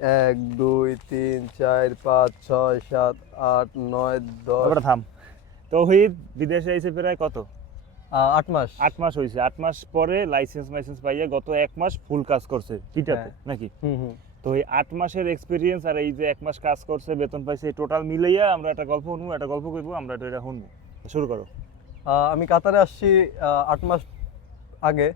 এক দুই তিন চার পাঁচ ছয় সাত আট নয় দশ। তারপরে থাম। তৌহিদ বিদেশে এসে প্রায় কত? আট মাস। আট মাস হয়েছে আট মাস পরে লাইসেন্স মাইসেন্স পাইয়া গত এক মাস ফুল কাজ করছে কিটাতে হ্যাঁ। নাকি? হুম হুম। তো এই আট মাসের এক্সপিরিয়েন্স আর এই যে এক মাস কাজ করছে বেতন পাইছে টোটাল মিলাইয়া আমরা একটা গল্প শুনব একটা গল্প করব আমরা এটা শুনব। শুরু করো। আমি কাতারে আসছি আট মাস আগে।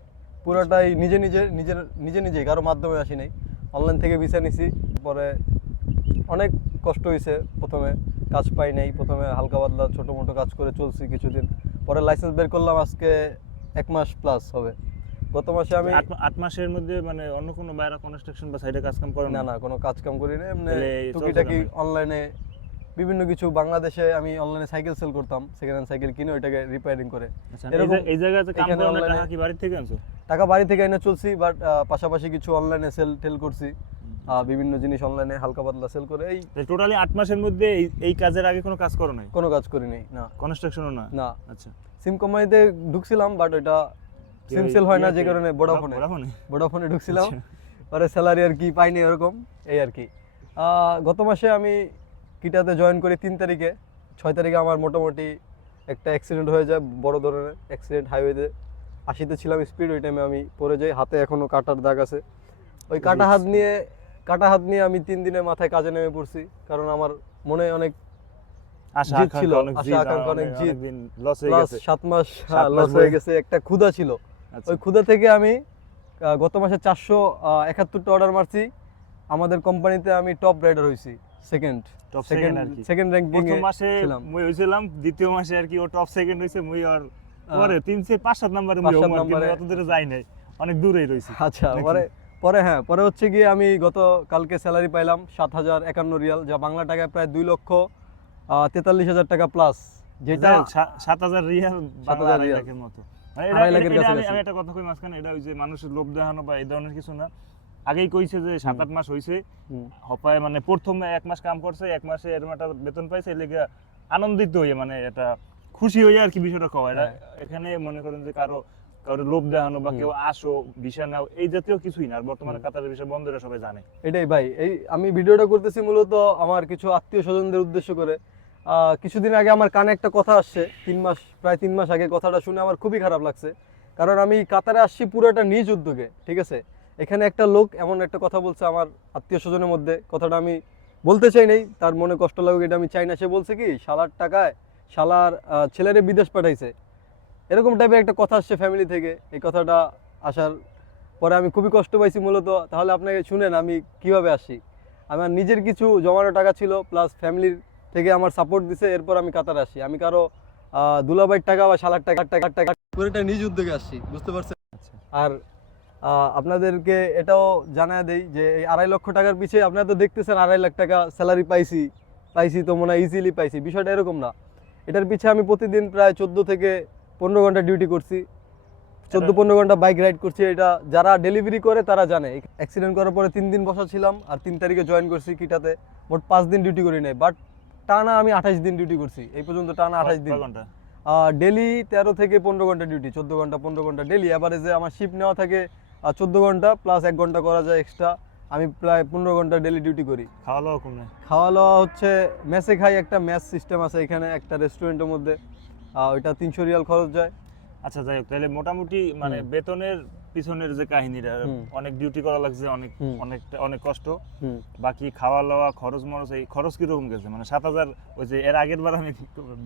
পুরোটাই নিজে নিজে নিজের নিজে নিজে কারও মাধ্যমে আসি নাই। অনলাইন থেকে ভিসা নিছি পরে অনেক কষ্ট হয়েছে। প্রথমে কাজ পাই নাই প্রথমে হালকা পাতলা ছোটো মোটো কাজ করে চলছি কিছুদিন। পরে লাইসেন্স বের করলাম আজকে এক মাস প্লাস হবে। গত মাসে আমি আট মাসের মধ্যে মানে অন্য কোনো বাইরে কনস্ট্রাকশন বা সাইডে কাজ কাম করি না না কোনো কাজ কাম করি না এমনি টুকিটাকি অনলাইনে বিভিন্ন কিছু বাংলাদেশে আমি অনলাইনে সাইকেল সেল করতাম সেকেন্ড হ্যান্ড সাইকেল কিনে ওইটাকে রিপেয়ারিং করে। আচ্ছা, এই এরকম এই জায়গাতে কাম এখানে টাকা কি বাড়ি থেকে আনছো? টাকা বাড়ি থেকে এনে চলছি বাট পাশাপাশি কিছু অনলাইনে সেল টেল করছি। বিভিন্ন জিনিস অনলাইনে হালকা পাতলা সেল করে। এই টোটালি আট মাসের মধ্যে এই- এই কাজের আগে কোনো কাজ করো নাই? কোনো কাজ করি নাই না। কনস্ট্রাকশনও না? না। আচ্ছা। সিম কোম্পানিতে ঢুকছিলাম বাট ওইটা সিম সেল হয় না যে কারণে ভোডাফোনে ভোডাফোনে ঢুকছিলাম। আচ্ছা। পরে স্যালারি আর কি পাইনি এরকম এই আর কি। আহ, গত মাসে আমি কিটাতে জয়েন করি তিন তারিখে। ছয় তারিখে আমার মোটামুটি একটা অ্যাক্সিডেন্ট হয়ে যায় বড় ধরনের অ্যাক্সিডেন্ট হাইওয়েতে আশিতে ছিলাম স্পিড ওই টাইমে আমি পড়ে যাই। হাতে এখনও কাটার দাগ আছে। ওই কাটা হাত নিয়ে কাটা হাত নিয়ে আমি তিন দিনের মাথায় কাজে নেমে পড়ছি। কারণ আমার মনে অনেক আশা ছিল, আশা আকাঙ্ক্ষা অনেক অনেক- জিদ। অনেকদিন loss প্লাস গেছে। সাত মাস লস হয়ে গেছে একটা ক্ষুধা ছিল। ওই ক্ষুধা থেকে আমি গত মাসে চারশো একাত্তরটা অর্ডার মারছি। আমাদের কোম্পানিতে আমি টপ রাইডার হয়েছি সেকেন্ড Top সেকেন্ড আর কি। সেকেন্ড র্যাঙ্কিং প্রথম মাসে। মুই হইছিলাম দ্বিতীয় মাসে আর কি ও টপ সেকেন্ড হইছে মুই আর পরে তিন সে পাঁচ সাত নাম্বারে পাঁচ মুই নাম্বারে- অত দূরে যাই নাই অনেক দূরেই রইছি আচ্ছা পরে পরে হ্যাঁ পরে হচ্ছে গিয়ে আমি গত কালকে স্যালারি পাইলাম সাত হাজার একান্ন রিয়াল যা বাংলা টাকায় প্রায় দুই লক্ষ তেতাল্লিশ হাজার টাকা প্লাস যেটা সাত হাজার রিয়াল সাত হাজার। মতো আমি একটা কথা কই মাঝখানে এটা ওই যে মানুষের লোভ দেখানো বা এই ধরনের কিছু না আগেই কইছে যে সাত আট মাস হইছে। হপায় মানে প্রথমে এক মাস কাম করছে এক মাসে এরকম একটা বেতন পাইছে এই লেগে আনন্দিত হয়ে মানে এটা খুশি হয়ে আর কি বিষয়টা কওয়া এটা হ্যাঁ। এখানে মনে করেন যে কারও কারও লোভ দেখানো বা কেউ আসো ভিসা নাও এই জাতীয় কিছুই না। আর বর্তমানে কাতারের বিষয় বন্ধ সবাই জানে। এটাই ভাই এই আমি ভিডিওটা করতেছি মূলত আমার কিছু আত্মীয় স্বজনদের উদ্দেশ্য করে। আহ, কিছুদিন আগে আমার কানে একটা কথা আসছে তিন মাস প্রায় তিন মাস আগে কথাটা শুনে আমার খুবই খারাপ লাগছে। কারণ আমি কাতারে আসছি পুরোটা নিজ উদ্যোগে ঠিক আছে? এখানে একটা লোক এমন একটা কথা বলছে আমার আত্মীয় স্বজনের মধ্যে। কথাটা আমি বলতে চাই নাই তার মনে কষ্ট লাগুক এটা আমি চাই না। সে বলছে কি শালার টাকায় শালার ছেলেরে বিদেশ পাঠাইছে। এরকম টাইপের একটা কথা আসছে ফ্যামিলি থেকে। এই কথাটা আসার পরে আমি খুবই কষ্ট পাইছি মূলত। তাহলে আপনাকে শুনেন আমি কীভাবে আসি? আমার নিজের কিছু জমানো টাকা ছিল প্লাস ফ্যামিলির থেকে আমার সাপোর্ট দিছে এরপর আমি কাতার আসি। আমি কারও আহ, দুলাভাইয়ের টাকা বা শালার টাকা টাকা টাকা পুরোটা নিজ উদ্যোগে আসছি বুঝতে পারছেন? আর আহ, আপনাদেরকে এটাও জানা দেই যে এই আড়াই লক্ষ টাকার পিছিয়ে আপনারা তো দেখতেছেন আড়াই লাখ টাকা স্যালারি পাইছি পাইছি তো মনে হয় ইজিলি পাইছি। বিষয়টা এরকম না। এটার পিছিয়ে আমি প্রতিদিন প্রায় চোদ্দ থেকে পনেরো ঘণ্টা ডিউটি করছি। চোদ্দ পনেরো ঘণ্টা বাইক রাইড করছি। এটা যারা ডেলিভারি করে তারা জানে। অ্যাক্সিডেন্ট করার পরে তিন দিন বসা ছিলাম আর তিন তারিখে জয়েন করছি কিটাতে। মোট পাঁচ দিন ডিউটি করি নাই। বাট টানা আমি আঠাশ দিন ডিউটি করছি। এই পর্যন্ত টানা আঠাশ দিন। ঘণ্টা? ডেলি তেরো থেকে পনেরো ঘণ্টা ডিউটি চোদ্দ ঘণ্টা পনেরো ঘণ্টা ডেলি অ্যাভারেজে আমার শিফট নেওয়া থাকে চোদ্দ ঘণ্টা প্লাস এক ঘণ্টা করা যায় এক্সট্রা আমি প্রায় পনেরো ঘণ্টা ডেলি ডিউটি করি। খাওয়া দাওয়া কমে খাওয়া দাওয়া হচ্ছে মেসে খাই একটা ম্যাচ সিস্টেম আছে এখানে একটা রেস্টুরেন্টের মধ্যে। ওইটা তিনশো রিয়াল খরচ যায়। আচ্ছা যাই হোক তাহলে মোটামুটি মানে বেতনের পিছনের যে কাহিনীটা অনেক ডিউটি করা লাগছে অনেক হুম। অনেকটা অনেক কষ্ট। বাকি খাওয়া দাওয়া খরচ মরচ এই খরচ কীরকম গেছে? মানে সাত হাজার ওই যে এর আগের বার আমি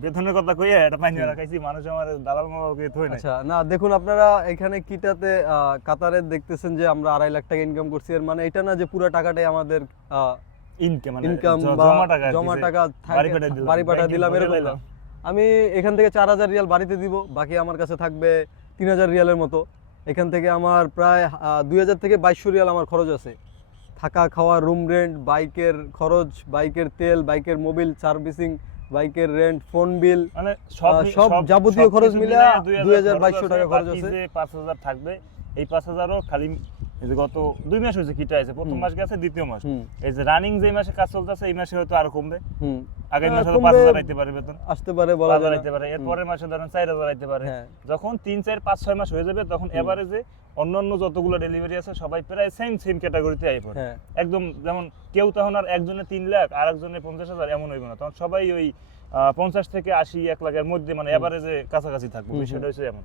বেতনের কথা কইয়া এটা পাইনি রাখাইছি মানুষ আমার দালাল মামাকে থই নাই। আচ্ছা না দেখুন আপনারা এখানে কিটাতে কাতারে দেখতেছেন যে আমরা আড়াই লাখ টাকা ইনকাম করছি। এর মানে এটা না যে পুরো টাকাটাই আমাদের ইনকাম মানে ইনকাম জমা টাকা জমা টাকা বাড়ি পাঠা দিলাম এরকম আমি এখান থেকে চার হাজার রিয়াল বাড়িতে দিব বাকি আমার কাছে থাকবে তিন হাজার রিয়ালের মতো। এখান থেকে আমার প্রায় দুই হাজার থেকে বাইশশো রিয়াল আমার খরচ আছে থাকা খাওয়া রুম রেন্ট বাইকের খরচ বাইকের তেল বাইকের মোবিল সার্ভিসিং বাইকের রেন্ট ফোন বিল মানে সব যাবতীয় খরচ মিলে দুই হাজার বাইশশো টাকা খরচ আছে। পাঁচ হাজার থাকবে এই 5000ও খালি এই যে গত দুই মাস হয়েছে কিটা আছে প্রথম মাস গেছে দ্বিতীয় মাস। এই যে রানিং যে মাসে কাজ চলতেছে এই মাসে হয়তো আরও কমবে। আগের হ্যাঁ, মাসে পাঁচ হাজার আইতে পারে বেতন। আসতে পারে বলা হাজার আইতে পারে। এর পরের মাসে ধরেন চার হাজার আইতে পারে। হ্যাঁ। যখন তিন চার পাঁচ ছয় মাস হয়ে যাবে তখন হুম। এভারেজে অন্যান্য যতগুলো ডেলিভারি আছে সবাই প্রায় সেম সেম ক্যাটাগরিতে আই পড়ে। হ্যাঁ। একদম যেমন কেউ তখন আর একজনে তিন লাখ আর একজনে পঞ্চাশ হাজার এমন হইব না। তখন সবাই ওই পঞ্চাশ থেকে আশি এক লাখের মধ্যে মানে। এভারেজে কাছাকাছি থাকবে। বিষয়টা হচ্ছে এমন।